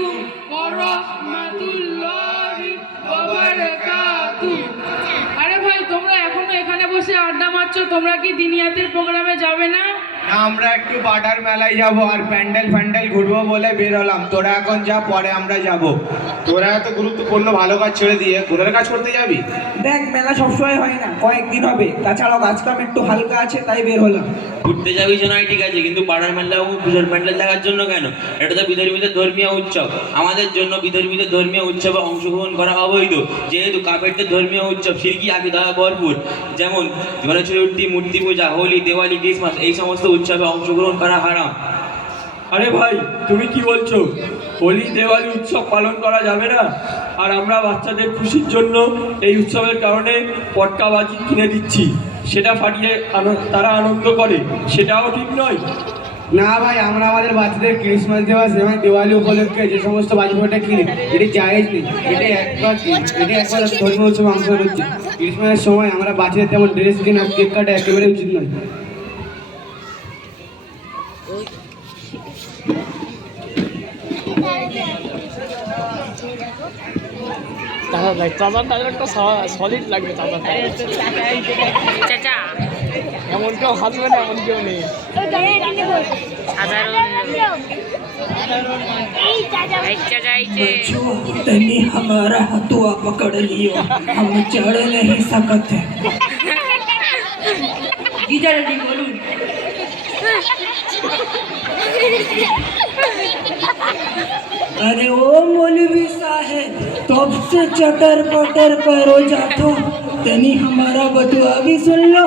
আলাইকুম ওয়া রাহমাতুল্লাহি ওয়া বারাকাতুহু। আরে ভাই, তোমরা এখনো এখানে বসে আড্ডা মারছো, তোমরা কি দিনিয়াতের প্রোগ্রামে যাবে না? আমরা একটু পাটার মেলায় যাব আর প্যান্ডেল ঘুরবো বলে বের হলাম। তোরা এখন যা, পরে আমরা যাব। তোরা এত গুরুত্বপূর্ণ ভালো কাজ ছেড়ে দিয়ে ঘুরের কাজ করতে যাবি? দেখ, মেলা সবসময় হয় না, কয়েকদিন হবে। তাছাড়াও কাজকাম একটু হালকা আছে, তাই বের হলাম। ঘুরতে যাবি যে নয় ঠিক আছে, কিন্তু পাড়ার মেলা ও পুজোর প্যান্ডেল দেখার জন্য কেন? এটা তো বিধর্মীদের ধর্মীয় উৎসব। আমাদের জন্য বিধর্মীদের ধর্মীয় উৎসবে অংশগ্রহণ করা অবৈধ, যেহেতু কাফেরদের ধর্মীয় উৎসব শিরকি আকীদা ভরপুর। যেমন গণেশ চতুর্থী, মূর্তি পূজা, হোলি, দেওয়ালি, ক্রিসমাস, এই সমস্ত উৎসবে অংশগ্রহণ করা হারাম। আরে ভাই, তুমি কি বলছো? হোলি দেওয়ালি উৎসব পালন করা যাবে না? আর আমরা বাচ্চাদের খুশির জন্য এই উৎসবের কারণে পটকাবাজি কিনে দিচ্ছি, সেটা ফাটিয়ে তারা আনন্দ করে, সেটাও ঠিক নয়। না ভাই, আমরা আমাদের বাচ্চাদের ক্রিসমাস দিবস এবং দিওয়ালি উপলক্ষে যে সমস্ত বাজি ফোটা কিনি, এটি জায়েজ নেই। এটি একবার ধর্মীয় উৎসবে অংশগ্রহণ হচ্ছে। ক্রিসমাসের সময় আমরা বাচ্চাদের তেমন ড্রেস কিনে আর কেক কাটা একেবারে উচিত নয়। চাচারটা সলিড লাগবে। চাচা এমন কেউ হাসবে না, এমন কেউ নেই। तनी हमारा हथुआ पकड़ लियो, हम चढ़ नहीं सकते। बोलूं अरे ओ मौलवी साहेब, तब से चटर पटर करो जातो, तनी हमारा बतुआ भी सुन लो।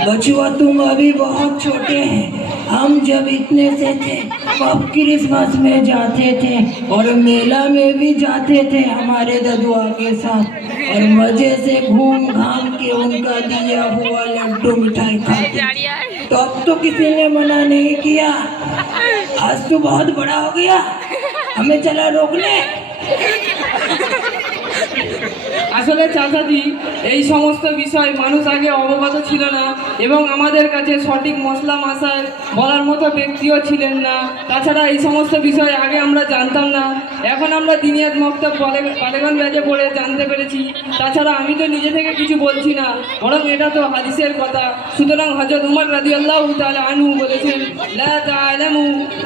बचुआ, तुम अभी बहुत छोटे हैं। हम जब इतने से थे तब क्रिसमस में जाते थे और मेला में भी जाते थे हमारे ददुआ के साथ, और मजे से घूम घाम के उनका दिया हुआ लड्डू मिठाई खाते। तब तो किसी ने मना नहीं किया। आज तो बहुत बड़ा हो गया, हमें चला रोकने। আসলে চাচাজি, এই সমস্ত বিষয় মানুষ আগে অবগত ছিল না এবং আমাদের কাছে সঠিক মশলা মাসায় বলার মতো ব্যক্তিও ছিলেন না। তাছাড়া এই সমস্ত বিষয় আগে আমরা জানতাম না, এখন আমরা দিনিয়াত মক্তব পালেগান ব্যাচে পড়ে জানতে পেরেছি। তাছাড়া আমি তো নিজে থেকে কিছু বলছি না, বরং এটা তো হাদিসের কথা। সুতরাং হযরত উমর রাদিয়াল্লাহু তাআলা আনহু বলেছেন, লা তা'লামু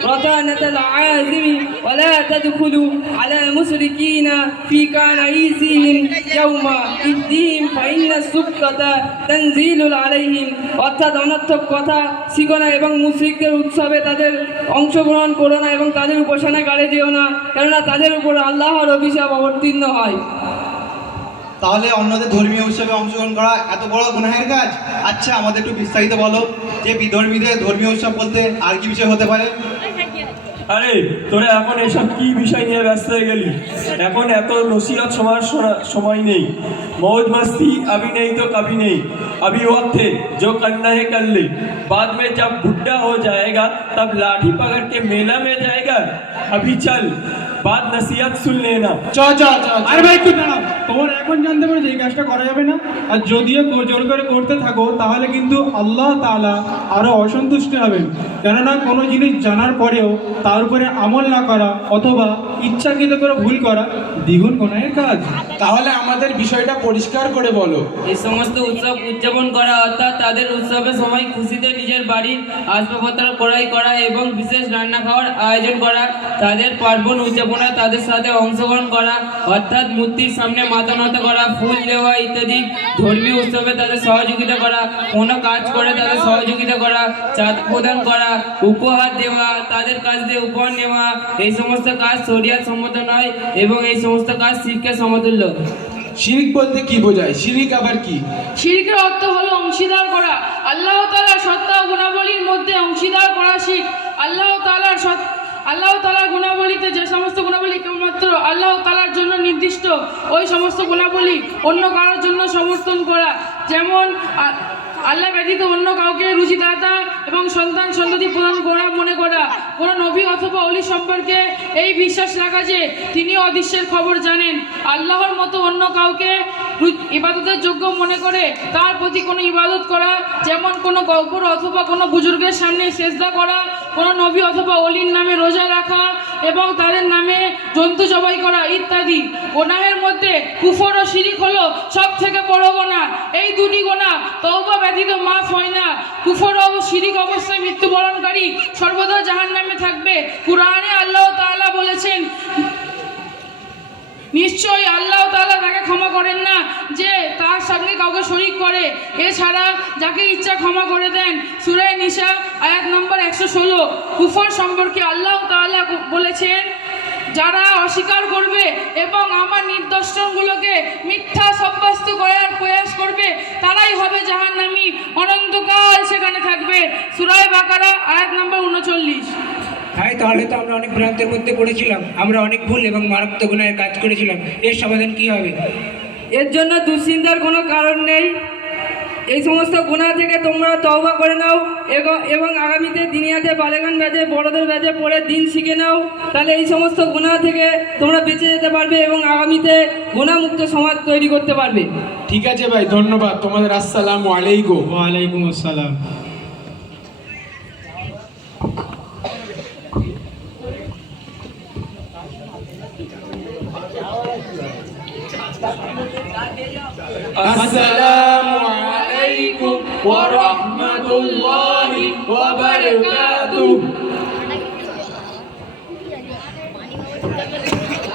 রাতানাতাল আযিমি ওয়া লা তাদখুলু আলা মুশরিকিনা ফি কানাইসিহিম ইয়াউমা ইদ্দিন ফাইন্না সুবকাতা তানজিলুল আলাইহিম। অর্থাৎ অনর্থক কথা শিখো না এবং মুশরিকদের উৎসবে তাদের অংশগ্রহণ করো না এবং তাদের উপাসনায় গাড়ে যেও না, কেননা তাদের উপর আল্লাহর অভিশাপ অবতীর্ণ হয়। তাহলে অন্যদের ধর্মীয় উৎসবে অংশগ্রহণ করা এত বড় গুনাহের কাজ? আচ্ছা, আমাদের একটু বিস্তারিত বলো যে বিধর্মীদের ধর্মীয় উৎসব বলতে আর কি বিষয় হতে পারে? আরে তোরা এখন এসব কি বিষয় নিয়ে ব্যস্ত হয়ে গেলি? এখন এত নসিহত শোনার সময় নেই। मौज मस्ती अभी नहीं तो कभी नहीं, अभी वक्त है जो करना है कर ले। बाद में जब बुढ़ा हो जाएगा तब लाठी पकड़ के मेला में जाएगा। अभी चल, बात नसीहत सुन लेना। আরে ভাই, একটু দাঁড়াও। তোমরা এখন জানতে পারো যে এই কাজটা করা যাবে না, আর যদিও জোর করে করতে থাকো তাহলে কিন্তু আল্লাহ তাআলা আরো অসন্তুষ্ট হবেন। কেননা কোনো জিনিস জানার পরেও তার উপরে আমল না করা অথবা ইচ্ছাকৃত করে ভুল করা দ্বিগুণ গুনাহের কাজ। তাহলে আমাদের বিষয়টা পরিষ্কার করে বলো। এই সমস্ত উৎসব উদযাপন করা অর্থাৎ তাদের উৎসবের সময় খুশিতে নিজের বাড়ির আসবাবপত্র ক্রয় করা এবং বিশেষ রান্না খাওয়ার আয়োজন করা, তাদের পার্বণ উদযাপনে তাদের সাথে অংশগ্রহণ করা অর্থাৎ মূর্তির সামনে মাথা নত করা, ফুল দেওয়া ইত্যাদি। ধর্মীয় উৎসবে তাদের সহযোগিতা করা, কোনো কাজ করে তাদের সহযোগিতা করা, চাঁদ প্রদান করা, উপহার দেওয়া, তাদের কাছ দিয়ে উপহার নেওয়া, এই সমস্ত কাজ শরিয়াত সম্মত নয় এবং এই সমস্ত কাজ শিরকের সমতুল্য। শিরিক বলতে কি বোঝায়? শিরিক আবার কি? শিরকের অর্থ হলো অংশীদার করা। আল্লাহ তাআলার সত্তা ও গুণাবলীর মধ্যে অংশীদার করা শিরক। আল্লাহ তাআলার গুণাবলীতে যে সমস্ত গুণাবলী কেবলমাত্র আল্লাহ তাআলার জন্য নির্দিষ্ট, ওই সমস্ত গুণাবলী অন্য কারোর জন্য সমর্থন করা। যেমন আল্লাহ ব্যতীত অন্য কাউকে রুজিদাতা এবং সন্তান সন্ততি প্রদান করা মনে করা। কোনো নবী অথবা অলি সম্পর্কে এই বিশ্বাস রাখা যে তিনি অদৃশ্যের খবর জানেন। আল্লাহর মতো অন্য কাউকে ইবাদতের যোগ্য মনে করে তার প্রতি কোনো ইবাদত করা, যেমন কোনো গফুর অথবা কোনো বুজুর্গের সামনে সেজদা করা, কোনো নবী অথবা অলির নামে রোজা রাখা এবং তাদের নামে জন্তু জবাই করা ইত্যাদি। গোনাহের মধ্যে কুফর ও শিরিক হলো সব থেকে বড় গোনা। এই দুটি গোনা তওবা ব্যতীত মাফ হয় না। কুফর ও শিরিক অবস্থায় মৃত্যুবরণকারী সর্বদা জাহান্নামে থাকবে। কুরআনে আল্লাহ তাআলা বলেছেন, নিশ্চয়ই আল্লাহ তাআলা তাকে ক্ষমা করেন না যে তার সঙ্গে কাউকে শরীক করে, এছাড়া যাকে ইচ্ছা ক্ষমা করে দেন। সূরা নিসা আয়াত নম্বর 116। কুফর সম্পর্কে আল্লাহ তাআলা বলেছেন, যারা অস্বীকার করবে এবং আমার নিদর্শনগুলোকে মিথ্যা সাব্যস্ত করার প্রয়াস করবে তারাই হবে জাহান্নামী, অনন্তকাল সেখানে থাকবে। সূরা বাকারা আয়াত নম্বর 39। ভাই, তাহলে তো আমরা অনেক ভ্রান্তের মধ্যে পড়েছিলাম, আমরা অনেক ভুল এবং মারাত্মক গুনাহের কাজ করেছিলাম। এর সমাধান কি হবে? এর জন্য দুশ্চিন্তার কোনো কারণ নেই। এই সমস্ত গুনাহ থেকে তোমরা তওবা করে নাও এবং আগামীতে দুনিয়াতে বালেগান ব্যাচে বড়দের ব্যাচে পড়ে দিন শিখে নাও, তাহলে এই সমস্ত গুনাহ থেকে তোমরা বেঁচে যেতে পারবে এবং আগামীতে গুনাহমুক্ত সমাজ তৈরি করতে পারবে। ঠিক আছে ভাই, ধন্যবাদ তোমাদের। আসসালামু আলাইকুম। ওয়ালাইকুম আসসালাম। আসসালামু আলাইকুম ওয়া রাহমাতুল্লাহি ওয়া বারাকাতুহু।